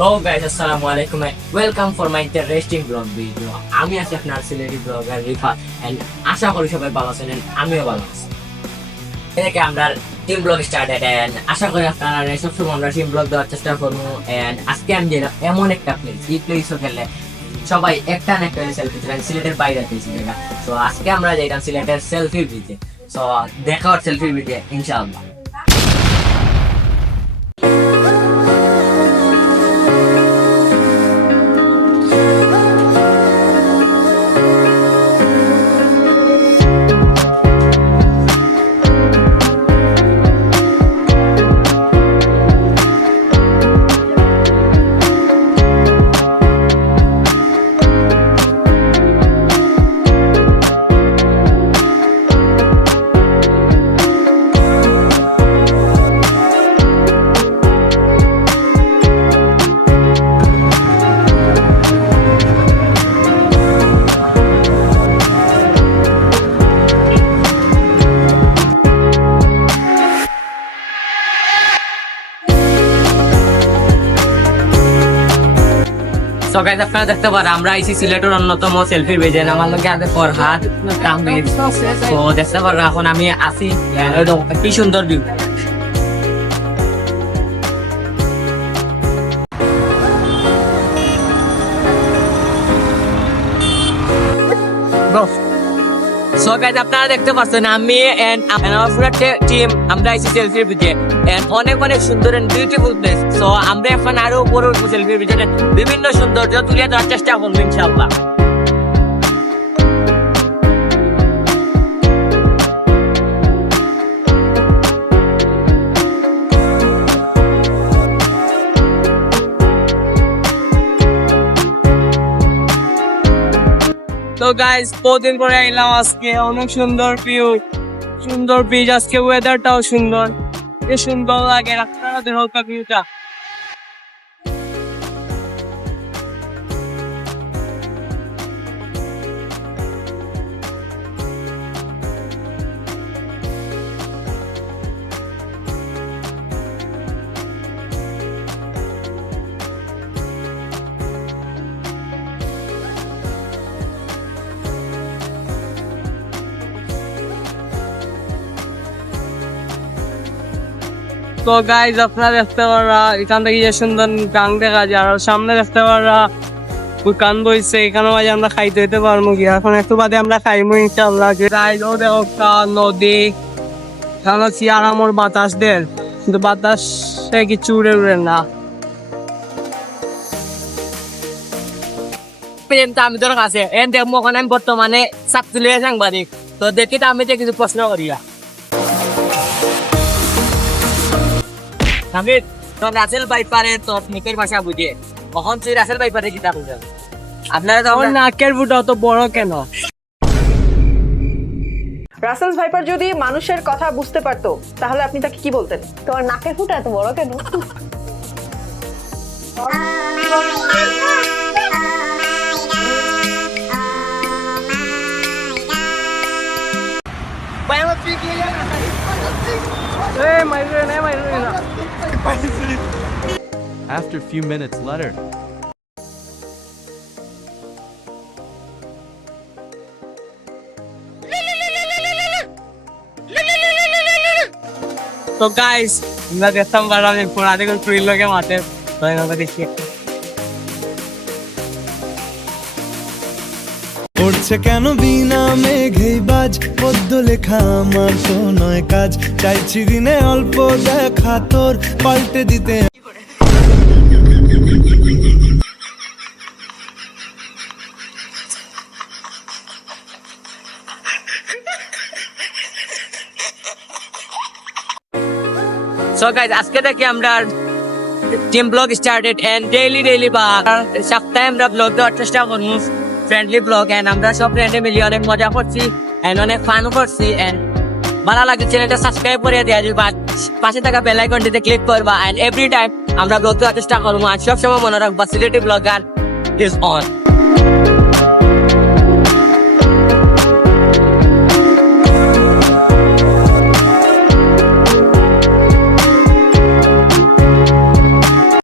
তো গাইস আসসালামু আলাইকুম, welcome for my interesting blog video. আমি আছি আপনার সিলেটি ব্লগার রিফা এন্ড আশা করি সবাই ভালো আছেন and আমিও ভালো আছি। এদিকে আমরা টিম ব্লগ স্টার্টেড এন্ড আশা করি আপনারা সবসময় আমরা টিম ব্লগ দেওয়ার চেষ্টা করবো। এন্ড আজকে আমি যেলাম এমন একটা প্লেস, এই প্লেসও গেলে সবাই একটা না একটা সেলফি তুলেন, সিলেটের বাইরে পেয়েছি জায়গা। তো আজকে আমরা যেতাম সিলেটের সেলফি ভিডিও। সো দেখা হচ্ছে সেলফি ভিডিও ইনশাআল্লাহ। তো গাইস আপনারা দেখতে পারেন আমরা আইছি সিলেটের অন্যতম সেলফি পেজে, আমার লগে আছে ফরহাদ তাহমিদ। তো দেখতে পারেন এখন আমি আছি, কি সুন্দর ভিউ। সো গাইস আপনারা দেখতে পাচ্ছেন আমি এন্ড আমার পুরো টিম আমরা আইছি সেলফি ভিডিও এন্ড অনেক অনেক সুন্দর এন্ড বিউটিফুল প্লেস। সো আমরা এখন আরো উপরে উঠবো সেলফি ভিডিও, বিভিন্ন সৌন্দর্য তুলে ধরার চেষ্টা করবো ইনশাআল্লাহ। তো গাইস বহুদিন পরে এলাম, আজকে অনেক সুন্দর ভিউ, সুন্দর বিচ, আজকে ওয়েদারটাও সুন্দর, কি সুন্দর লাগে রাস্তার হালকা ভিউটা। তো গাইজ আপনারা দেখতে পারা এখান থেকে যে সুন্দর গাং দেখা যায়, আর সামনে দেখতে পারা ওই কান বইছে, এখানে মাঝে আমরা খাইতে হইতে পারবো কি, এখন একটু বাদে আমরা খাইবো ইনশাআল্লাহ। ও দেখো নদী, এখানে চেয়ার আমার বাতাস দেয়, কিন্তু বাতাসে কিছু উড়ে উড়ে না। আমি তোর কাছে এন দেখবো, ওখানে আমি বর্তমানে ছাত্রী সাংবাদিক, তো দেখি তো আমি কিছু প্রশ্ন করিয়া। আমি তো রাসেল বাইপারে তো নিকের ভাষা বুঝে, কখন তুই রাসেল বাইপারে কিতা বুঝাল? আপনারা তো আমার নাকের বুটা অত বড় কেন? রাসেলস ভাইপার যদি মানুষের কথা বুঝতে পারতো তাহলে আপনি তাকে কি বলতেন? তোমার নাকের ফুটা এত বড় কেন? After a few minutes later. তো গাইস আমরা দেখতাম বাড়ালে পুরা দেখুন ট্রিল লগে মাঠে, তো আমরা দেখি পড়ছে কেন বিনা মেঘেই বাজ, পদ্য লেখা আমার তো নয় কাজ, চাইছি দিনে অল্প দেখা তোর পাল্টে দিতে। সো গাইস আজকে থেকে আমরা team vlog started and daily বা সপ্তাহে আমরা ব্লগ দেওয়ার চেষ্টা করবো, ফ্রেন্ডলি ব্লগ। এন্ড আমরা সব ফ্রেন্ডে মিলিয়ে অনেক মজা করছি এন্ড অনেক ফান করছি। এন্ড ভালো লাগে চ্যানেলটা সাবস্ক্রাইব করে দেওয়া যাবে, পাশে থাকা বেল আইকনটিতে ক্লিক করবা। এন্ড এভরি টাইম আমরা ব্লগ দেওয়ার চেষ্টা করবো, আর সবসময় মনে রাখবা সিলেটি ব্লগার ইজ অন।